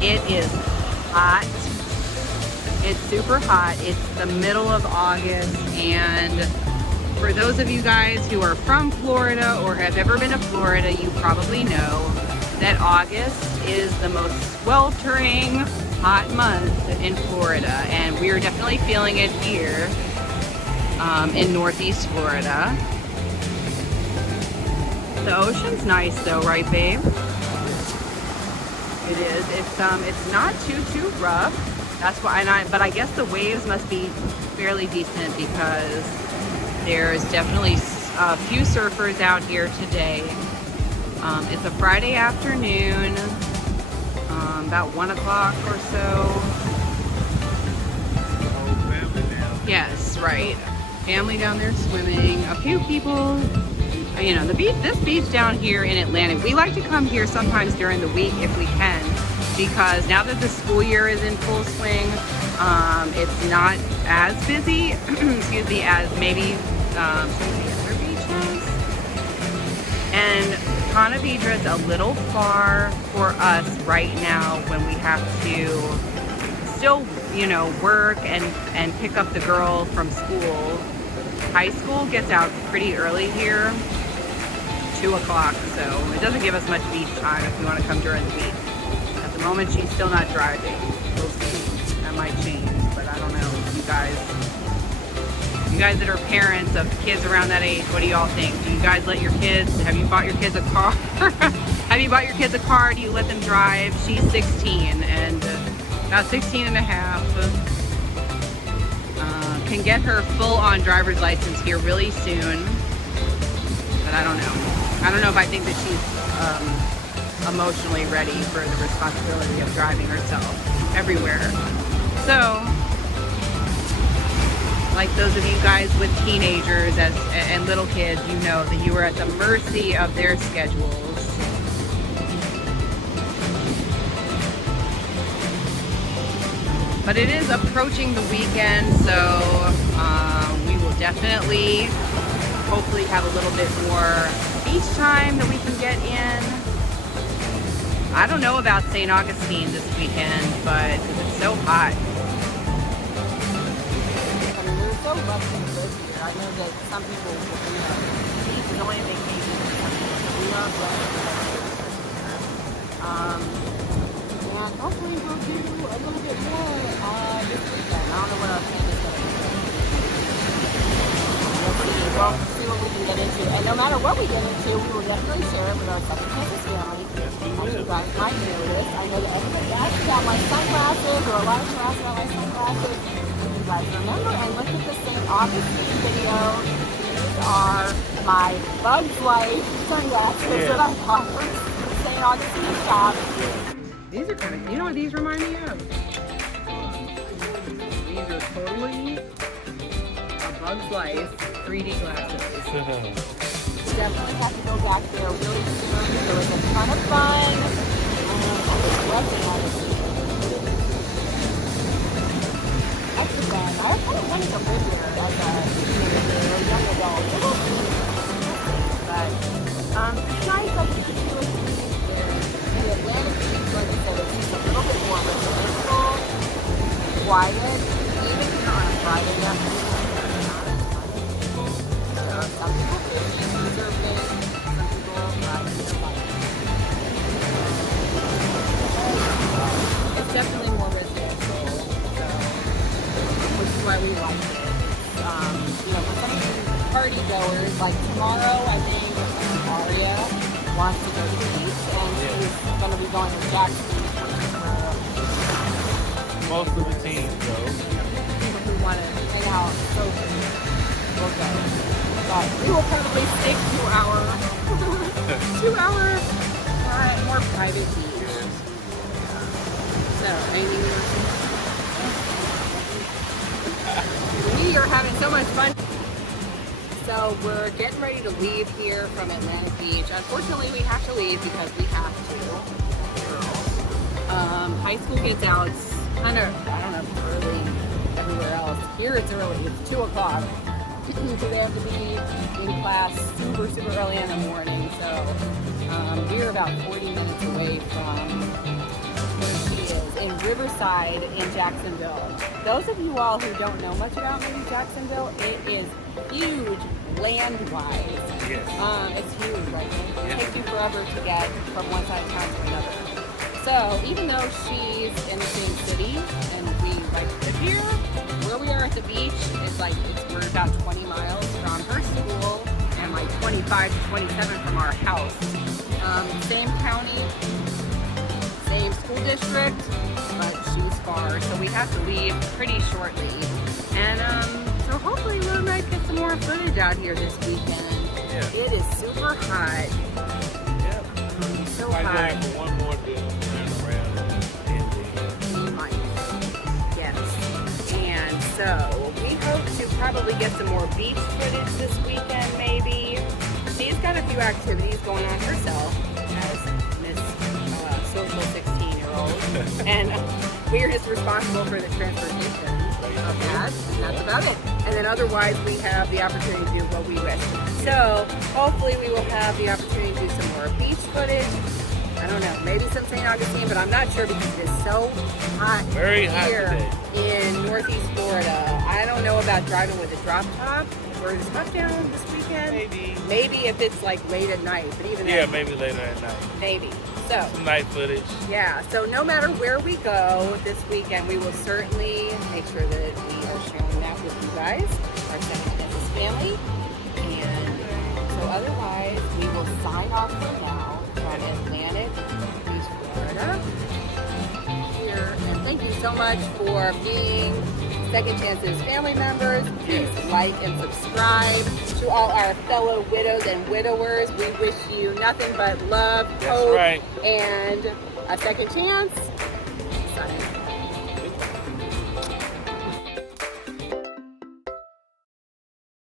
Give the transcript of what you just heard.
It is hot. It's super hot. It's the middle of August, and for those of you guys who are from Florida or have ever been to Florida, you probably know that August is the most sweltering hot month in Florida, and we are definitely feeling it here in Northeast Florida. The ocean's nice though, right babe? It is. It's not too rough. That's why, but I guess the waves must be fairly decent because there's definitely a few surfers out here today. It's a Friday afternoon, about 1 o'clock or so. Yes, right. Family down there swimming. A few people. You know, this beach down here in Atlantic, we like to come here sometimes during the week if we can, because now that the school year is in full swing, it's not as busy, excuse me, as maybe some of the other beaches. And Ponte Vedra's a little far for us right now when we have to still, you know, work and pick up the girl from school. High school gets out pretty early here. 2 o'clock, so it doesn't give us much beach time if we want to come during the week. At the moment, she's still not driving. We'll see. That might change, but I don't know. You guys that are parents of kids around that age, what do y'all think? Do you guys let your kids, have you bought your kids a car? Have you bought your kids a car? Do you let them drive? She's 16 and about 16 and a half. Can get her full-on driver's license here really soon, but I don't know. I don't know if I think that she's emotionally ready for the responsibility of driving herself everywhere. So, like those of you guys with teenagers and little kids, you know that you are at the mercy of their schedules. But it is approaching the weekend, so we will definitely, hopefully have a little bit more beach time that we can get in. I don't know about St. Augustine this weekend, but it's so hot. I mean, we're so lucky to live here. I know that some people, you know, beach is only a vacation for some people, but we are blessed to live here. And hopefully we'll do a little bit more this weekend. I don't know what our plan is going to be. We'll see what we can get into. And no matter what we get into, we will definitely share it with our 2ndChances family. As you guys might notice, I know that everybody asks about my sunglasses, or a lot of you ask about my sunglasses. If you guys remember and look at the St. Augustine video, these are my Bugs Life sunglasses that I bought from St. Augustine shop. These are kind of, you know what these remind me of? These are totally a Bug's Life 3D glasses. Definitely have to go back there really soon. There was a ton of fun. I was loving all of it. That's the fun. I kind of wanted to live here as a teenager or young adult. But it's nice that you can do it. The Atlantic Beach, like I said, it's just a little bit more residential, quiet, even here on a Friday afternoon. Some people fishing, surfing, some people riding their bike. It's definitely more residential, so, which is why we like it. You know, for some of you party goers, like tomorrow, I think Aria wants to go to the beach, and she's going to be going to Jack's Beach for most of the teams, though. People who want to hang out, so we'll go. But we will probably stick to our 2 hour more private beach. So, anything we are having so much fun. So we're getting ready to leave here from Atlantic Beach. Unfortunately, we have to leave because we have to. High school gets out kind of, I don't know, early everywhere else. Here it's early. It's 2 o'clock. So they have to be in class super early in the morning. So we're about 40 minutes away from where she is. side in Jacksonville. Those of you all who don't know much about maybe Jacksonville, it is huge land-wise. Yes. It's huge, right? It Yes. takes you forever to get from one side of town to another. So even though she's in the same city and we like live here, where we are at the beach is like we're about 20 miles from her school and like 25 to 27 from our house. Same county, same school district, but she's far, so we have to leave pretty shortly. And so hopefully we might get some more footage out here this weekend. Yeah. It is super hot. Yep. So Might go hot. in for one more dip and turn around and then. We might. Yes. And so we hope to probably get some more beach footage this weekend, maybe. She's got a few activities going on herself as Miss Social 16-year-old. And we are just responsible for the transportation of that. And that's about it. And then otherwise we have the opportunity to do what we wish. So hopefully we will have the opportunity to do some more beach footage. I don't know, maybe some St. Augustine, but I'm not sure because it is so hot Very hot here today. in Northeast Florida. I don't know about driving with a drop top or a top down this weekend. Maybe if it's like late at night, but even Yeah, then, maybe later at night. maybe. So Some night footage. yeah, so no matter where we go this weekend, we will certainly make sure that we are sharing that with you guys, our Second Chances family. And so otherwise, we will sign off for now from Atlantic Beach, Florida. Here, and thank you so much for being Second Chances family members. Please like and subscribe. To all our fellow widows and widowers, we wish you nothing but love, That's hope, right. and a second chance.